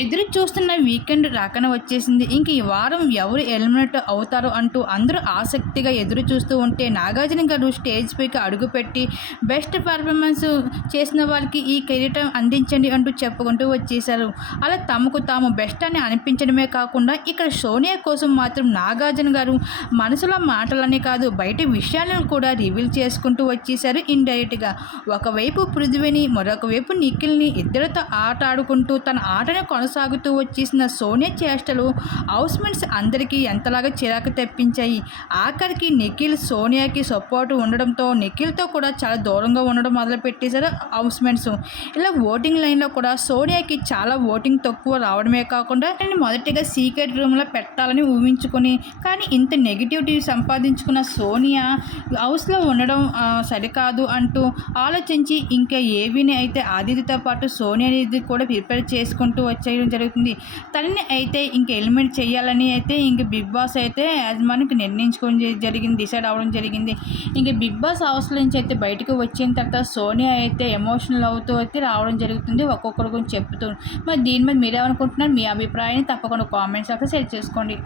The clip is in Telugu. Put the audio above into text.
ఎదురు చూస్తున్న వీకెండ్ రాకన వచ్చేసింది. ఇంక ఈ వారం ఎవరు ఎలిమినేట్ అవుతారో అంటూ అందరూ ఆసక్తిగా ఎదురు చూస్తూ ఉంటే, నాగార్జున గారు స్టేజ్ పైకి అడుగుపెట్టి బెస్ట్ పెర్ఫార్మెన్స్ చేసిన వారికి ఈ కిరీటం అందించండి అంటూ చెప్పుకుంటూ వచ్చేశారు. అలా తమకు తాము బెస్ట్ అని అనిపించడమే కాకుండా ఇక్కడ సోనియా కోసం మాత్రం నాగార్జున గారు మనసులో మాటలని కాదు, బయట విషయాలను కూడా రివీల్ చేసుకుంటూ వచ్చేశారు ఇండైరెక్ట్గా. ఒకవైపు పృథ్వీని, మరొక వైపు నిఖిల్ని ఇద్దరితో ఆట ఆడుకుంటూ తన ఆటను కొనసాగుతూ వచ్చేసిన సోనియా చేష్టలు హౌస్మేట్స్ అందరికీ ఎంతలాగా చిరాకు తెప్పించాయి. ఆఖరికి నిఖిల్ సోనియాకి సపోర్ట్ ఉండడంతో నిఖిల్తో కూడా చాలా దూరంగా ఉండడం మొదలుపెట్టేశారు హౌస్మేట్స్. ఇలా ఓటింగ్ లైన్లో కూడా సోనియాకి చాలా ఓటింగ్ తక్కువ రావడమే కాకుండా తనని మొదటిగా సీక్రెట్ రూమ్లో పెట్టాలని ఊహించుకొని, కానీ ఇంత నెగిటివిటీ సంపాదించుకున్న సోనియా హౌస్లో ఉండడం సరికాదు అంటూ ఆలోచించి ఇంకా ఏవిని అయితే ఆదిత్యతో పాటు సోనియాని కూడా ప్రిపేర్ చేసుకుంటూ వచ్చేయడం జరుగుతుంది. తనని అయితే ఇంక ఎలిమినేట్ చేయాలని అయితే ఇంక బిగ్ బాస్ అయితే యాజమాన్యానికి నిర్ణయించుకోవడం జరిగింది, డిసైడ్ అవ్వడం జరిగింది. ఇంక బిగ్ బాస్ హౌస్ నుంచి అయితే బయటకు వచ్చిన తర్వాత సోనియా అయితే ఎమోషనల్ అవుతూ అయితే రావడం జరుగుతుంది, ఒక్కొక్కరి గురించి చెప్తూ. మరి దీని మీద మీరేమనుకుంటున్నారు? మీ అభిప్రాయాన్ని తప్పకుండా కామెంట్స్ అక్కడ షేర్ చేసుకోండి.